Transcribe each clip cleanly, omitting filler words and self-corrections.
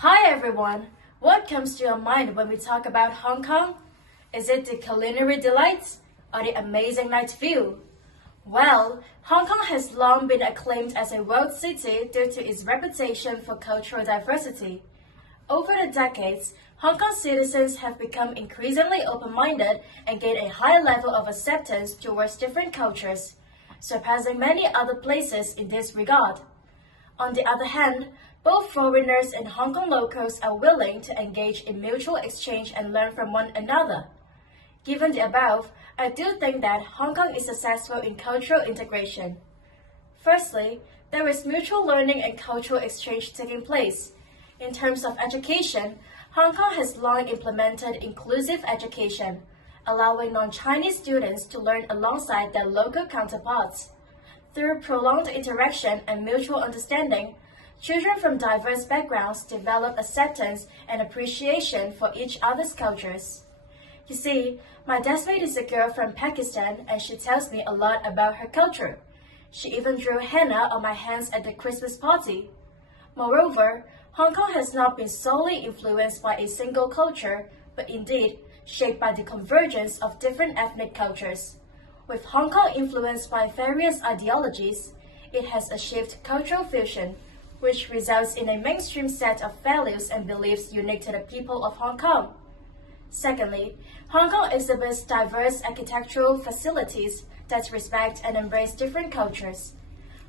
Hi everyone! What comes to your mind when we talk about Hong Kong? Is it the culinary delights or the amazing night view? Well, Hong Kong has long been acclaimed as a world city due to its reputation for cultural diversity. Over the decades, Hong Kong citizens have become increasingly open-minded and gained a high level of acceptance towards different cultures, surpassing many other places in this regard. On the other hand, both foreigners and Hong Kong locals are willing to engage in mutual exchange and learn from one another. Given the above, I do think that Hong Kong is successful in cultural integration. Firstly, there is mutual learning and cultural exchange taking place. In terms of education, Hong Kong has long implemented inclusive education, allowing non-Chinese students to learn alongside their local counterparts. Through prolonged interaction and mutual understanding, children from diverse backgrounds develop acceptance and appreciation for each other's cultures. You see, my deskmate is a girl from Pakistan and she tells me a lot about her culture. She even drew henna on my hands at the Christmas party. Moreover, Hong Kong has not been solely influenced by a single culture, but indeed shaped by the convergence of different ethnic cultures. With Hong Kong influenced by various ideologies, it has achieved cultural fusion, which results in a mainstream set of values and beliefs unique to the people of Hong Kong. Secondly, Hong Kong exhibits diverse architectural facilities that respect and embrace different cultures.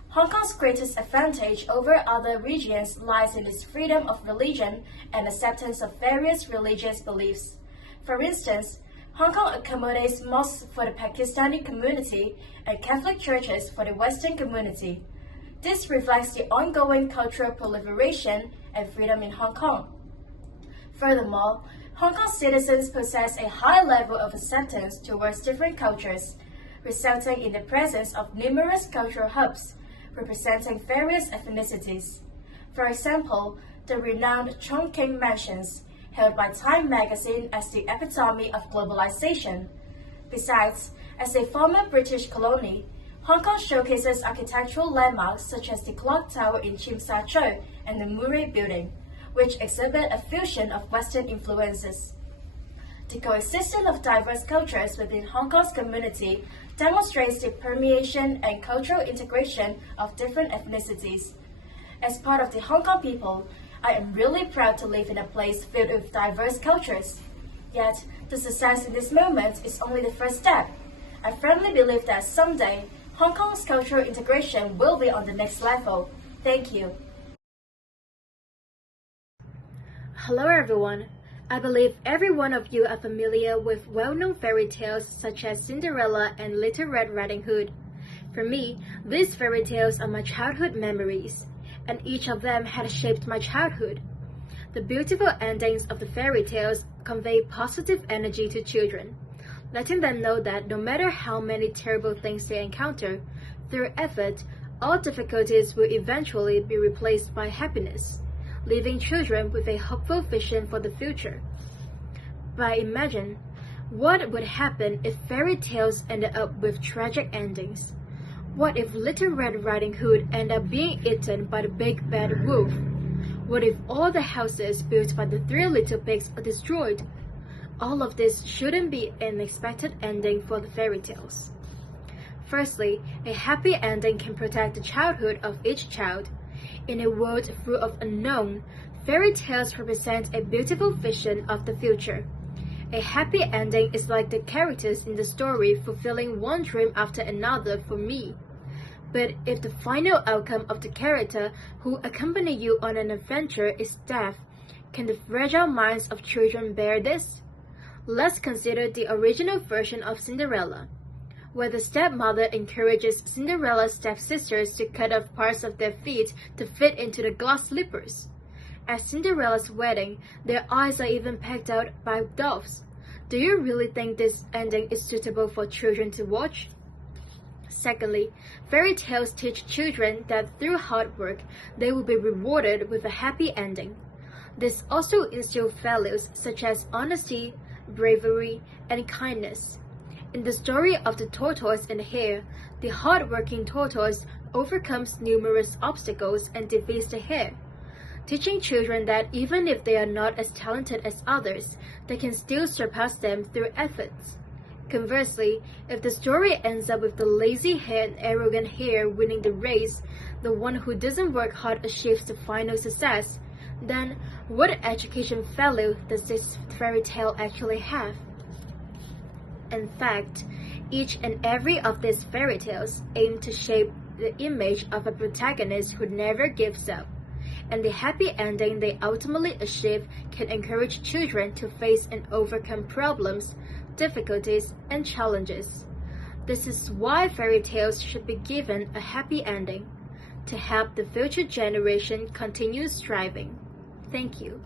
Hong Kong's greatest advantage over other regions lies in its freedom of religion and acceptance of various religious beliefs. For instance, Hong Kong accommodates mosques for the Pakistani community and Catholic churches for the Western community. This reflects the ongoing cultural proliferation and freedom in Hong Kong. Furthermore, Hong Kong citizens possess a high level of acceptance towards different cultures, resulting in the presence of numerous cultural hubs representing various ethnicities. For example, the renowned Chongqing Mansions, held by Time magazine as the epitome of globalization. Besides, as a former British colony, Hong Kong showcases architectural landmarks such as the Clock Tower in Tsim Sha Tsui and the Murray Building, which exhibit a fusion of Western influences. The coexistence of diverse cultures within Hong Kong's community demonstrates the permeation and cultural integration of different ethnicities. As part of the Hong Kong people, I am really proud to live in a place filled with diverse cultures. Yet, the success in this moment is only the first step. I firmly believe that someday, Hong Kong's cultural integration will be on the next level. Thank you. Hello everyone. I believe every one of you are familiar with well-known fairy tales such as Cinderella and Little Red Riding Hood. For me, these fairy tales are my childhood memories, and each of them had shaped my childhood. The beautiful endings of the fairy tales convey positive energy to children, letting them know that no matter how many terrible things they encounter, through effort, all difficulties will eventually be replaced by happiness, leaving children with a hopeful vision for the future. But imagine, what would happen if fairy tales ended up with tragic endings? What if Little Red Riding Hood ended up being eaten by the big bad wolf? What if all the houses built by the three little pigs are destroyed? All of this shouldn't be an expected ending for the fairy tales. Firstly, a happy ending can protect the childhood of each child. In a world full of unknown, fairy tales represent a beautiful vision of the future. A happy ending is like the characters in the story fulfilling one dream after another for me. But if the final outcome of the character who accompany you on an adventure is death, can the fragile minds of children bear this? Let's consider the original version of Cinderella, where the stepmother encourages Cinderella's stepsisters to cut off parts of their feet to fit into the glass slippers. At Cinderella's wedding, their eyes are even pecked out by doves. Do you really think this ending is suitable for children to watch? Secondly, fairy tales teach children that through hard work, they will be rewarded with a happy ending. This also instills values such as honesty, bravery, and kindness. In the story of the tortoise and the hare, the hard-working tortoise overcomes numerous obstacles and defeats the hare. teaching children that even if they are not as talented as others, they can still surpass them through efforts. Conversely, if the story ends up with the lazy and arrogant hare winning the race, the one who doesn't work hard achieves the final success, then what education value does this fairy tale actually have? In fact, each and every of these fairy tales aim to shape the image of a protagonist who never gives up, and the happy ending they ultimately achieve can encourage children to face and overcome problems, difficulties, and challenges. This is why fairy tales should be given a happy ending, to help the future generation continue striving. Thank you.